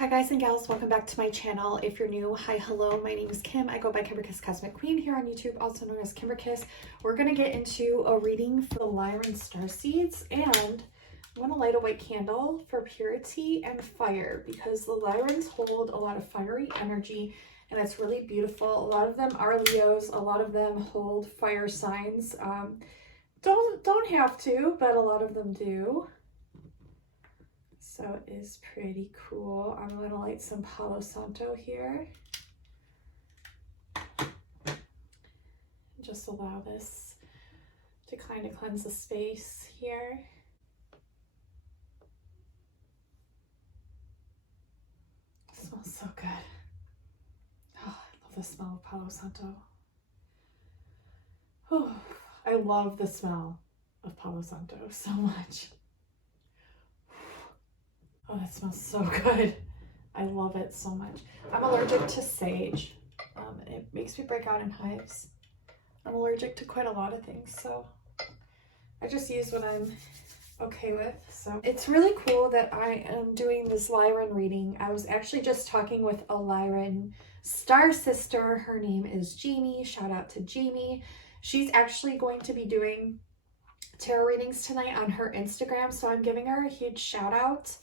Hi guys and gals, welcome back to my channel. If you're new, hi, hello, my name is Kim. I go by Kimberkiss Cosmic Queen here on YouTube, also known as Kimberkiss. We're going to get into a reading for the Lyran Starseeds, and I want to light a white candle for purity and fire because the Lyrans hold a lot of fiery energy and it's really beautiful. A lot of them are Leos, a lot of them hold fire signs. Don't have to, but a lot of them do. So it is pretty cool. I'm going to light some Palo Santo here. Just allow this to kind of cleanse the space here. It smells so good. Oh, I love the smell of Palo Santo. Oh, I love the smell of Palo Santo so much. Oh, that smells so good. I love it so much. I'm allergic to sage. It makes me break out in hives. I'm allergic to quite a lot of things, so I just use what I'm okay with. So it's really cool that I am doing this Lyran reading. I was actually just talking with a Lyran star sister. Her name is Jamie. Shout out to Jamie. She's actually going to be doing tarot readings tonight on her Instagram, so I'm giving her a huge shout out.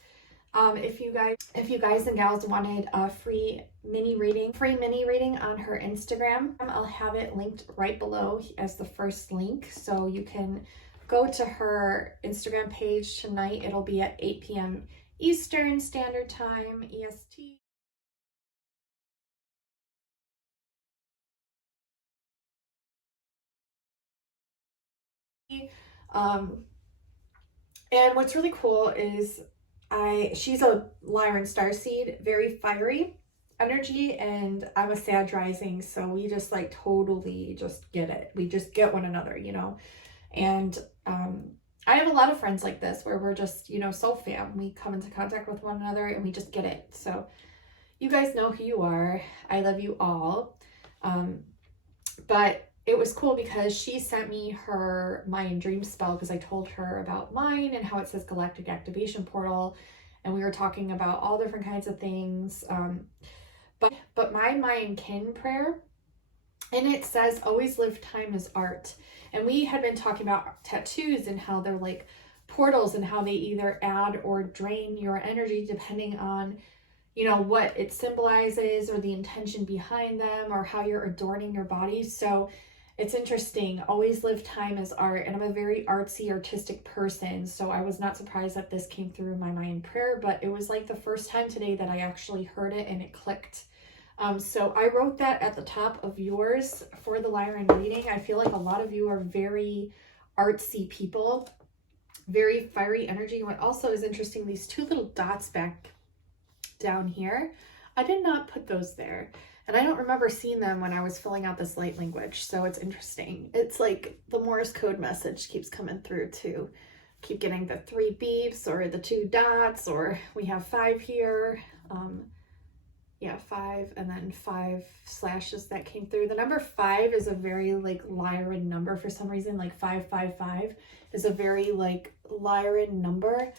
If you guys and gals wanted a free mini reading on her Instagram, I'll have it linked right below as the first link, so you can go to her Instagram page tonight. It'll be at 8 p.m. Eastern Standard Time, EST. And what's really cool is she's a Lyran Starseed, very fiery energy, and I'm a Sag rising, so we just like totally just get it. We just get one another, you know. And I have a lot of friends like this where we're just, you know, so fam. We come into contact with one another and we just get it. So you guys know who you are. I love you all. But it was cool because she sent me her Mayan dream spell because I told her about mine and how it says galactic activation portal, and we were talking about all different kinds of things. But my Mayan kin prayer, and it says always live time as art. And we had been talking about tattoos and how they're like portals and how they either add or drain your energy depending on, you know, what it symbolizes or the intention behind them or how you're adorning your body. So it's interesting. Always live time as art. And I'm a very artsy, artistic person. So I was not surprised that this came through my Mayan prayer, but it was like the first time today that I actually heard it and it clicked. So I wrote that at the top of yours for the Lyran reading. I feel like a lot of you are very artsy people, very fiery energy. What also is interesting, these two little dots back down here, I did not put those there. And I don't remember seeing them when I was filling out this light language. So it's interesting. It's like the Morse code message keeps coming through too. Keep getting the 3 beeps or the 2 dots, or we have 5 here. Yeah, 5 and then 5 slashes that came through. The number 5 is a very like Lyran number for some reason. Like 555 is a very like Lyran number,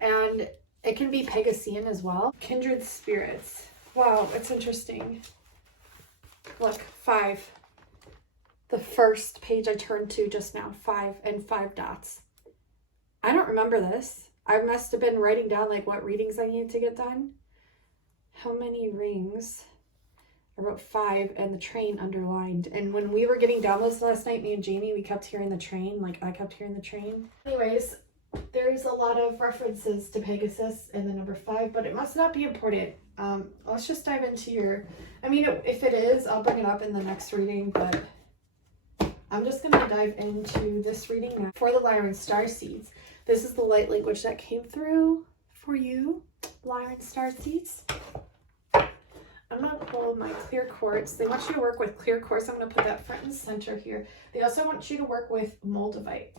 and it can be Pegasian as well. Kindred spirits. Wow, it's interesting. Look, 5. The first page I turned to just now, 5 and 5 dots. I don't remember this. I must have been writing down like what readings I needed to get done. How many rings? I wrote 5 and the train underlined. And when we were getting downloads last night, me and Jamie, we kept hearing the train. Like I kept hearing the train. Anyways, there's a lot of references to Pegasus and the number 5, but it must not be important. Let's just dive into your, I mean, if it is, I'll bring it up in the next reading, but I'm just going to dive into this reading now for the Lyran Starseeds. This is the light language that came through for you, Lyran Starseeds. I'm going to pull my clear quartz. They want you to work with clear quartz. I'm going to put that front and center here. They also want you to work with moldavite.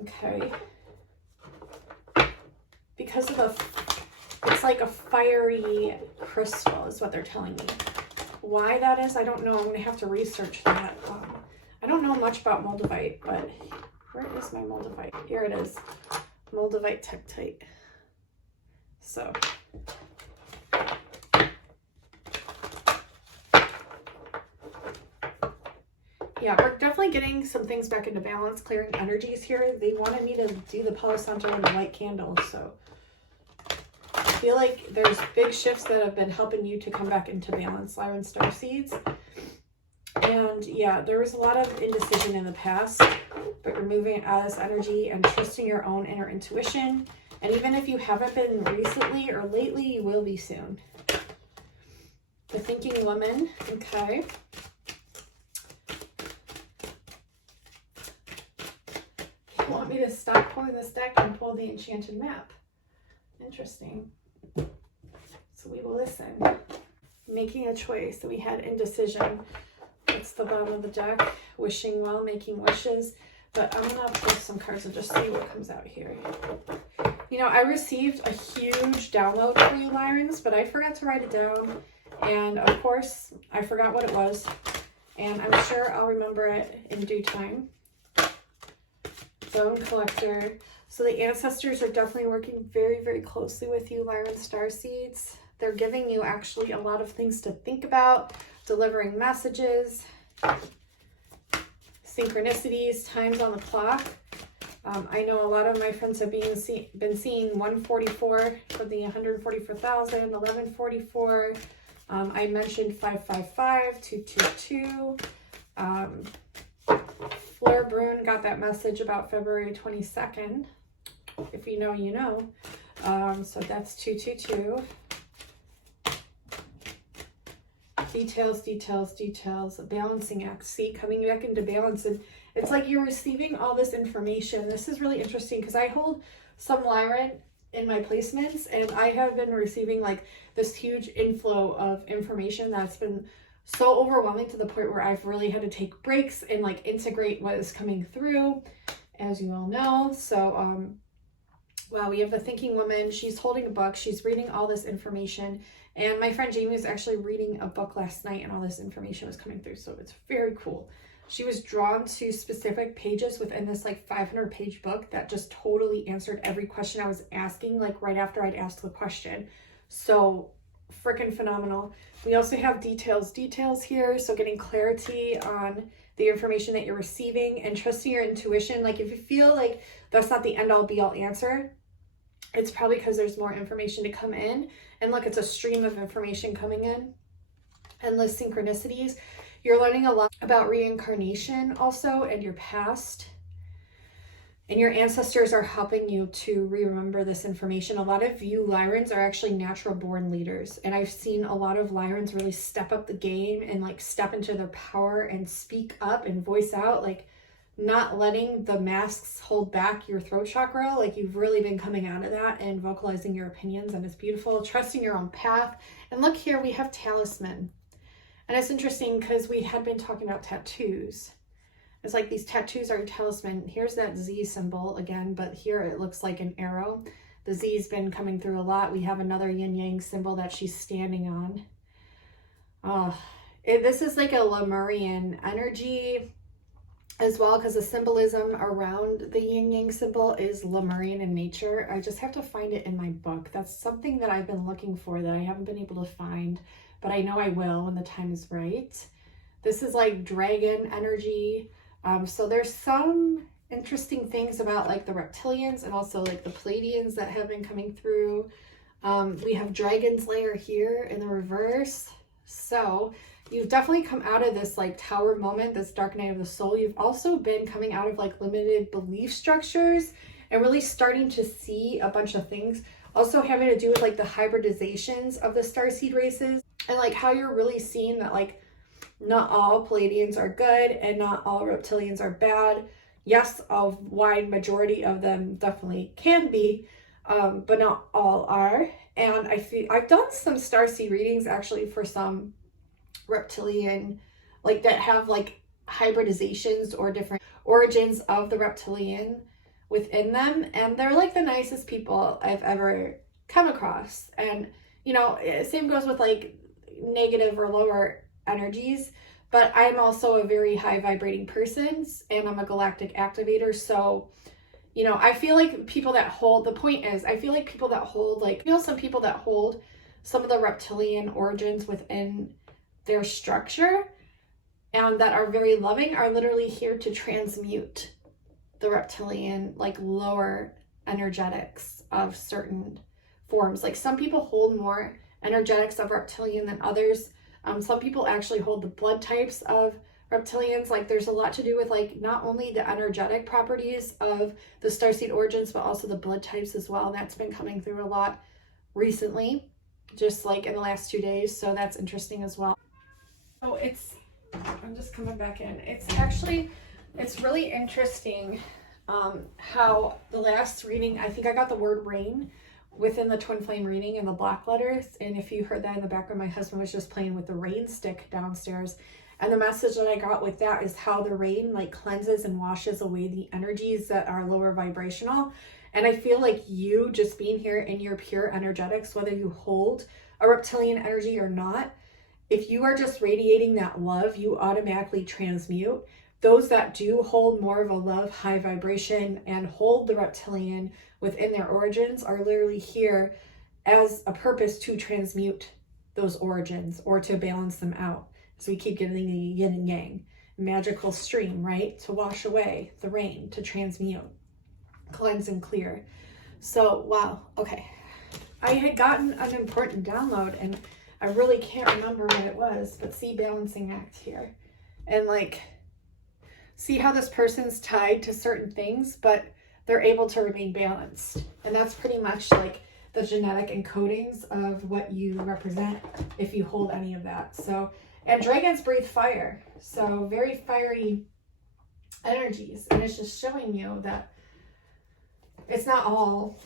Okay. because of it's like a fiery crystal is what they're telling me. Why that is, I don't know. I'm going to have to research that. I don't know much about moldavite, but where is my moldavite? Here it is. Moldavite tektite. So Yeah, we're definitely getting some things back into balance, clearing energies here. They wanted me to do the Palo Santo and the white candle, so I feel like there's big shifts that have been helping you to come back into balance, Lyran Starseeds. And yeah, there was a lot of indecision in the past, but you're moving out of this energy and trusting your own inner intuition. And even if you haven't been recently or lately, you will be soon. The Thinking Woman, okay. You want me to stop pulling this deck and pull the Enchanted Map. Interesting. So we will listen. Making a choice. So we had indecision. That's the bottom of the deck. Wishing well, making wishes. But I'm going to pull some cards and just see what comes out here. You know, I received a huge download for you, Lyrans, but I forgot to write it down. And of course, I forgot what it was. And I'm sure I'll remember it in due time. Bone Collector. So the ancestors are definitely working very, very closely with you, Lyran Starseeds. They're giving you actually a lot of things to think about, delivering messages, synchronicities, times on the clock. I know a lot of my friends have been seeing 144 for the 144,000, 1144. I mentioned 555, 222. Fleur Brune got that message about February 22nd. If you know, you know. So that's 222. Details, details, details. A balancing act. See, coming back into balance. And it's like you're receiving all this information. This is really interesting because I hold some Lyran in my placements, and I have been receiving like this huge inflow of information that's been so overwhelming to the point where I've really had to take breaks and like integrate what is coming through, as you all know. So wow, we have the Thinking Woman. She's holding a book. She's reading all this information. And my friend Jamie was actually reading a book last night and all this information was coming through. So it's very cool. She was drawn to specific pages within this like 500-page book that just totally answered every question I was asking, like right after I'd asked the question. So freaking phenomenal. We also have details here. So getting clarity on the information that you're receiving and trusting your intuition. Like if you feel like that's not the end all be all answer, it's probably because there's more information to come in. And look, it's a stream of information coming in. Endless synchronicities. You're learning a lot about reincarnation also and your past. And your ancestors are helping you to remember this information. A lot of you Lyrans are actually natural born leaders. And I've seen a lot of Lyrans really step up the game and like step into their power and speak up and voice out, like not letting the masks hold back your throat chakra. Like you've really been coming out of that and vocalizing your opinions, and it's beautiful. Trusting your own path. And look here, we have talisman. And it's interesting because we had been talking about tattoos. It's like these tattoos are a talisman. Here's that Z symbol again, but here it looks like an arrow. The Z's been coming through a lot. We have another yin-yang symbol that she's standing on. This is like a Lemurian energy as well, because the symbolism around the yin-yang symbol is Lemurian in nature. I just have to find it in my book. That's something that I've been looking for that I haven't been able to find, but I know I will when the time is right. This is like dragon energy. So there's some interesting things about like the reptilians and also like the Pleiadians that have been coming through. We have Dragon's Lair here in the reverse. So you've definitely come out of this like tower moment, this dark night of the soul. You've also been coming out of like limited belief structures and really starting to see a bunch of things. Also having to do with like the hybridizations of the starseed races and like how you're really seeing that like not all Pleiadians are good and not all reptilians are bad. Yes, a wide majority of them definitely can be, but not all are. And I feel I've done some starseed readings actually for some reptilian, like that have like hybridizations or different origins of the reptilian within them, and they're like the nicest people I've ever come across. And you know, same goes with like negative or lower energies, but I'm also a very high vibrating person and I'm a galactic activator. So you know, I feel like people that hold, the point is, I feel like people that hold, like, you know, some people that hold some of the reptilian origins within their structure and that are very loving are literally here to transmute the reptilian, like lower energetics of certain forms. Like some people hold more energetics of reptilian than others. Some people actually hold the blood types of reptilians. Like there's a lot to do with like not only the energetic properties of the starseed origins, but also the blood types as well. That's been coming through a lot recently, just like in the last 2 days. So that's interesting as well. So I'm just coming back in. It's really interesting how the last reading, I think I got the word rain within the twin flame reading in the block letters. And if you heard that in the background, my husband was just playing with the rain stick downstairs. And the message that I got with that is how the rain like cleanses and washes away the energies that are lower vibrational. And I feel like you just being here in your pure energetics, whether you hold a reptilian energy or not, if you are just radiating that love, you automatically transmute. Those that do hold more of a love, high vibration, and hold the reptilian within their origins are literally here as a purpose to transmute those origins or to balance them out. So we keep getting the yin and yang, magical stream, right? To wash away the rain, to transmute, cleanse and clear. So, wow, okay. I had gotten an important download and I really can't remember what it was, but see balancing act here. And like, see how this person's tied to certain things, but they're able to remain balanced. And that's pretty much like the genetic encodings of what you represent if you hold any of that. So, and dragons breathe fire. So very fiery energies. And it's just showing you that it's not all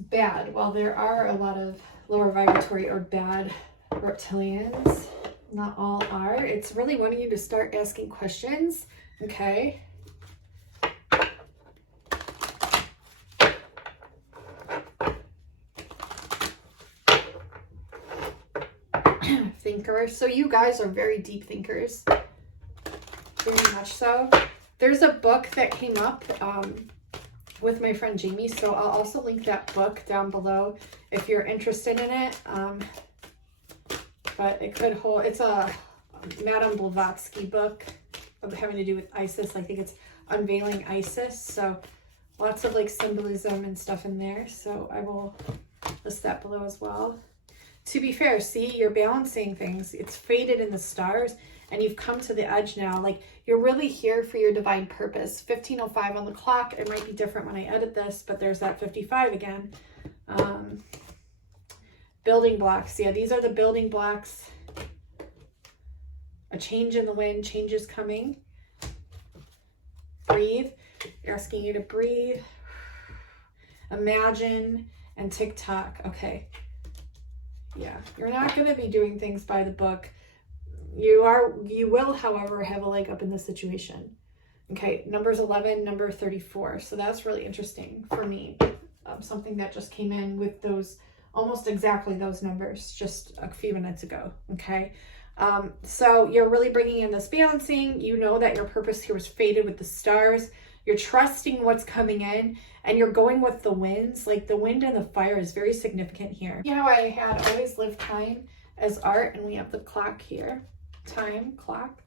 bad. While there are a lot of lower vibratory or bad reptilians, not all are. It's really wanting you to start asking questions. Okay. Thinker. So you guys are very deep thinkers. Very much so. There's a book that came up with my friend Jamie. So I'll also link that book down below if you're interested in it. But it could hold, it's a Madame Blavatsky book having to do with Isis. I think it's Unveiling Isis. So lots of like symbolism and stuff in there. So I will list that below as well. To be fair, see, you're balancing things. It's faded in the stars and you've come to the edge now. Like you're really here for your divine purpose. 15:05 on the clock. It might be different when I edit this, but there's that 55 again. Building blocks. Yeah, these are the building blocks. A change in the wind, change is coming. Breathe. Asking you to breathe. Imagine and tick-tock. Okay. Yeah, you're not going to be doing things by the book. You will, however, have a leg up in this situation. Okay, numbers 11, number 34. So that's really interesting for me. Something that just came in with those, almost exactly those numbers just a few minutes ago. Okay, so you're really bringing in this balancing. You know that your purpose here was faded with the stars. You're trusting what's coming in and you're going with the winds. Like the wind and the fire is very significant here. You know, I had always lived time as art and we have the clock here. Time, clock.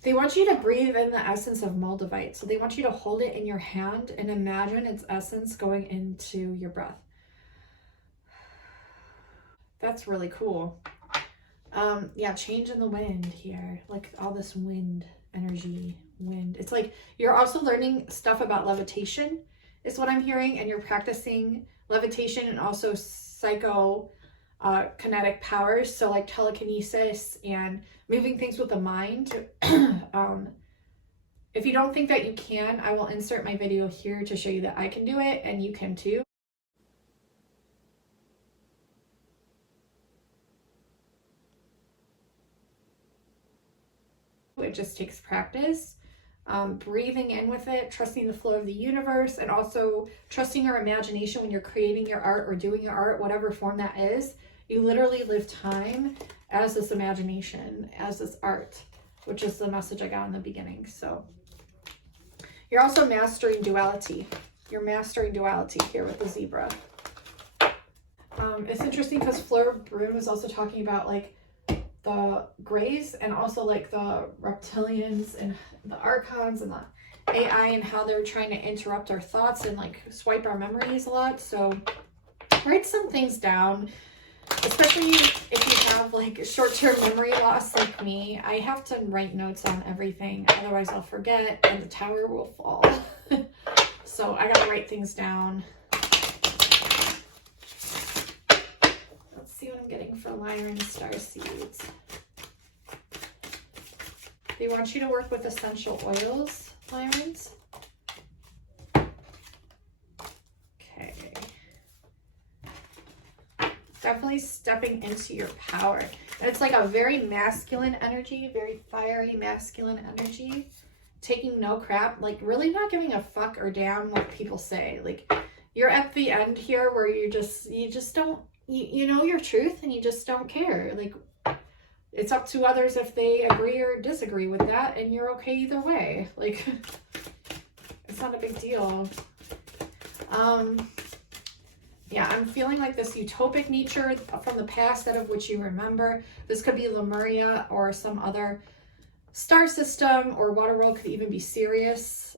They want you to breathe in the essence of Moldavite. So they want you to hold it in your hand and imagine its essence going into your breath. That's really cool. Yeah, change in the wind here. Like all this wind energy, wind. It's like you're also learning stuff about levitation is what I'm hearing. And you're practicing levitation and also kinetic powers. So like telekinesis and moving things with the mind. If you don't think that you can, I will insert my video here to show you that I can do it and you can too. It just takes practice, breathing in with it, trusting the flow of the universe, and also trusting your imagination when you're creating your art or doing your art, whatever form that is. You literally live time as this imagination, as this art, which is the message I got in the beginning. So you're also mastering duality. You're mastering duality here with the zebra. It's interesting because Fleur Broom is also talking about like the grays and also like the reptilians and the archons and the AI and how they're trying to interrupt our thoughts and like swipe our memories a lot. So write some things down, especially if you have like short-term memory loss like me. I have to write notes on everything, otherwise I'll forget and the tower will fall. So I gotta write things down. Let's see what I'm getting for Lyran Starseeds. They want you to work with essential oils, Lyrans. Okay. Definitely stepping into your power. And it's like a very masculine energy, very fiery masculine energy. Taking no crap, like really not giving a fuck or damn what people say. Like you're at the end here where you just don't, you know your truth and you just don't care. Like it's up to others if they agree or disagree with that, and you're okay either way. Like it's not a big deal. Yeah, I'm feeling like this utopic nature from the past, that of which you remember. This could be Lemuria or some other star system, or water world, could even be Sirius.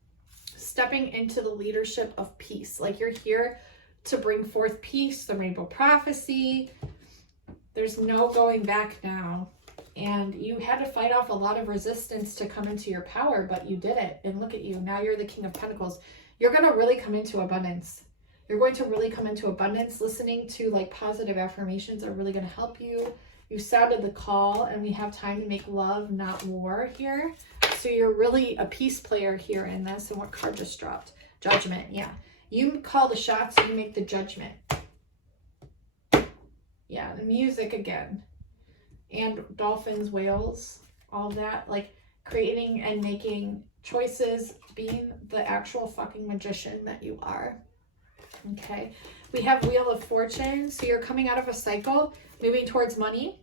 Stepping into the leadership of peace. Like you're here to bring forth peace, the rainbow prophecy. There's no going back now. And you had to fight off a lot of resistance to come into your power, but you did it. And look at you. Now you're the King of Pentacles. You're going to really come into abundance. You're going to really come into abundance. Listening to like positive affirmations are really going to help you. You sounded the call, and we have time to make love, not war here. So you're really a peace player here in this. And what card just dropped? Judgment. Yeah. You call the shots, you make the judgment. Yeah, the music again. And dolphins, whales, all that. Like creating and making choices, being the actual fucking magician that you are. Okay. We have Wheel of Fortune. So you're coming out of a cycle, moving towards money.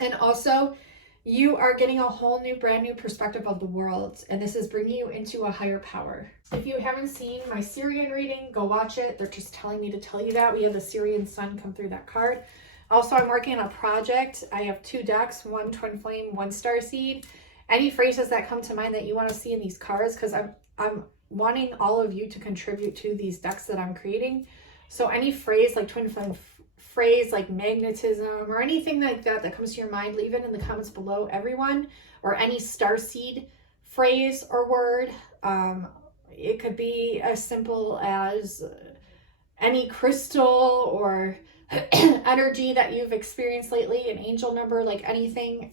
And also you are getting a whole new, brand new perspective of the world. And this is bringing you into a higher power. If you haven't seen my Syrian reading, go watch it. They're just telling me to tell you that. We have the Syrian sun come through that card. Also, I'm working on a project. I have 2 decks, 1 Twin Flame, 1 Starseed. Any phrases that come to mind that you want to see in these cards, because I'm wanting all of you to contribute to these decks that I'm creating. So any phrase like Twin Flame phrase, like magnetism, or anything like that that comes to your mind, leave it in the comments below, everyone. Or any Starseed phrase or word. It could be as simple as any crystal or energy that you've experienced lately, an angel number, like anything,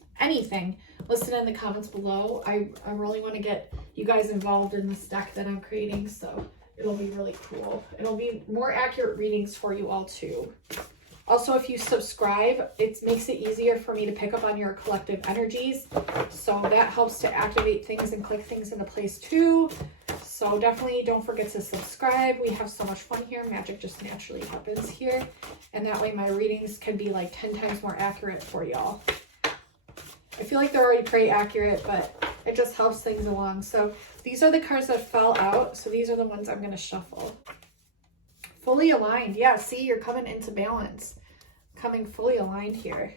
listen in the comments below. I really want to get you guys involved in this deck that I'm creating, so it'll be really cool. It'll be more accurate readings for you all too. Also, if you subscribe, it makes it easier for me to pick up on your collective energies, so that helps to activate things and click things into place too. So definitely don't forget to subscribe. We have so much fun here. Magic just naturally happens here. And that way my readings can be like 10 times more accurate for y'all. I feel like they're already pretty accurate, but it just helps things along. So these are the cards that fell out. So these are the ones I'm going to shuffle. Fully aligned. Yeah, see, you're coming into balance. Coming fully aligned here.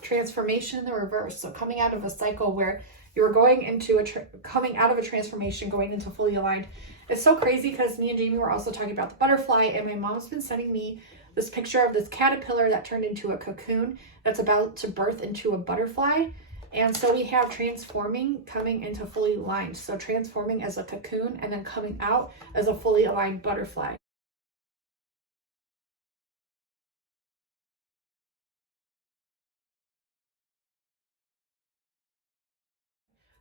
Transformation in the reverse. So coming out of a cycle where you're going into coming out of a transformation, going into fully aligned. It's so crazy because me and Jamie were also talking about the butterfly, and my mom's been sending me this picture of this caterpillar that turned into a cocoon that's about to birth into a butterfly. And so we have transforming, coming into fully aligned. So transforming as a cocoon and then coming out as a fully aligned butterfly.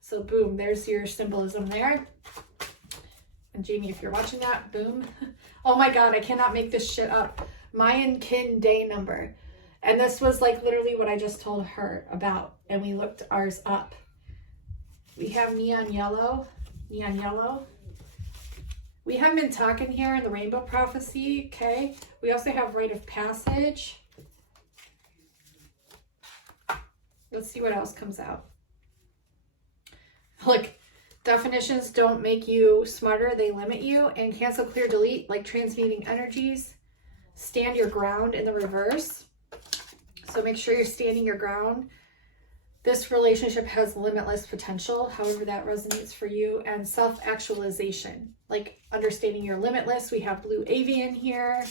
So boom, there's your symbolism there. And Jamie, if you're watching that, boom. Oh my God, I cannot make this shit up. Mayan kin day number. And this was like literally what I just told her about. And we looked ours up. We have neon yellow. Neon yellow. We have been talking here in the rainbow prophecy. Okay. We also have rite of passage. Let's see what else comes out. Look, Definitions don't make you smarter, they limit you. And cancel, clear, delete, like transmuting energies. Stand your ground in the reverse. So make sure you're standing your ground. This relationship has limitless potential, however that resonates for you. And self-actualization, like understanding you're limitless. We have blue avian here.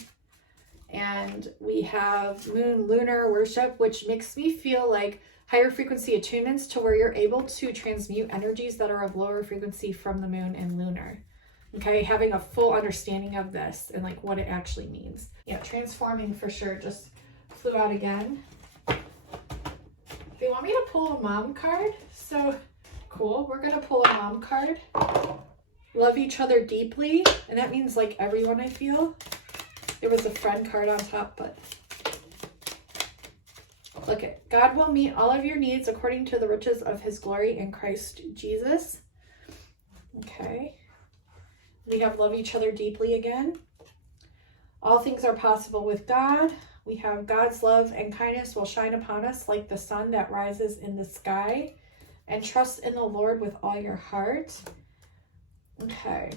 And we have moon lunar worship, which makes me feel like higher frequency attunements to where you're able to transmute energies that are of lower frequency from the moon and lunar. Okay, having a full understanding of this and like what it actually means. Yeah, transforming for sure. Just flew out again. They want me to pull a mom card. So cool. We're going to pull a mom card. Love each other deeply. And that means like everyone, I feel. There was a friend card on top, but look it. God will meet all of your needs according to the riches of his glory in Christ Jesus. Okay. We have love each other deeply again. All things are possible with God. We have God's love and kindness will shine upon us like the sun that rises in the sky. And trust in the Lord with all your heart. Okay.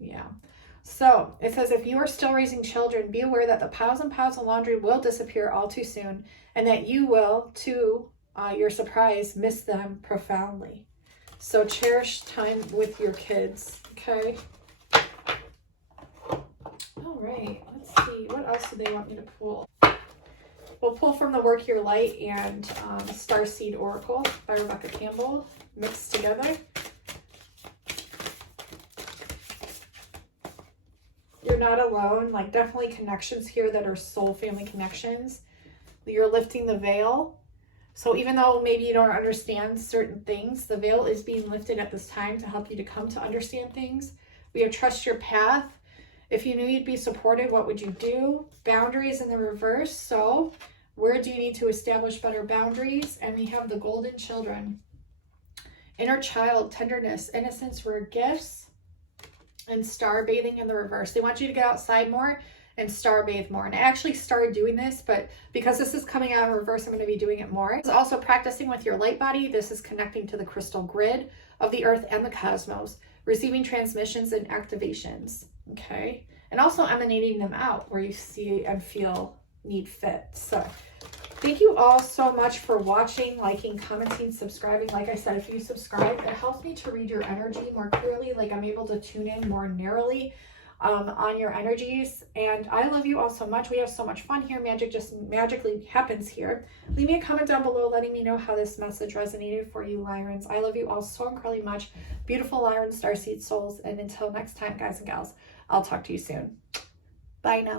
Yeah. So it says, if you are still raising children, be aware that the piles and piles of laundry will disappear all too soon, and that you will, to your surprise, miss them profoundly. So cherish time with your kids. Okay. All right. Let's see. What else do they want me to pull? We'll pull from the Work Your Light and Starseed Oracle by Rebecca Campbell mixed together. You're not alone. Like definitely connections here that are soul family connections. You're lifting the veil. So even though maybe you don't understand certain things, the veil is being lifted at this time to help you to come to understand things. We have trust your path. If you knew you'd be supported, what would you do? Boundaries in the reverse. So where do you need to establish better boundaries? And we have the golden children. Inner child, tenderness, innocence, rare gifts. And star bathing in the reverse. They want you to get outside more and star bathe more. And I actually started doing this, but because this is coming out in reverse, I'm going to be doing it more. This is also practicing with your light body. This is connecting to the crystal grid of the earth and the cosmos, receiving transmissions and activations. Okay. And also emanating them out where you see and feel need fit. So thank you all so much for watching, liking, commenting, subscribing. Like I said, if you subscribe, it helps me to read your energy more clearly. Like I'm able to tune in more narrowly on your energies. And I love you all so much. We have so much fun here. Magic just magically happens here. Leave me a comment down below letting me know how this message resonated for you, Lyrans. I love you all so incredibly much. Beautiful Lyran Starseed souls. And until next time, guys and gals, I'll talk to you soon. Bye now.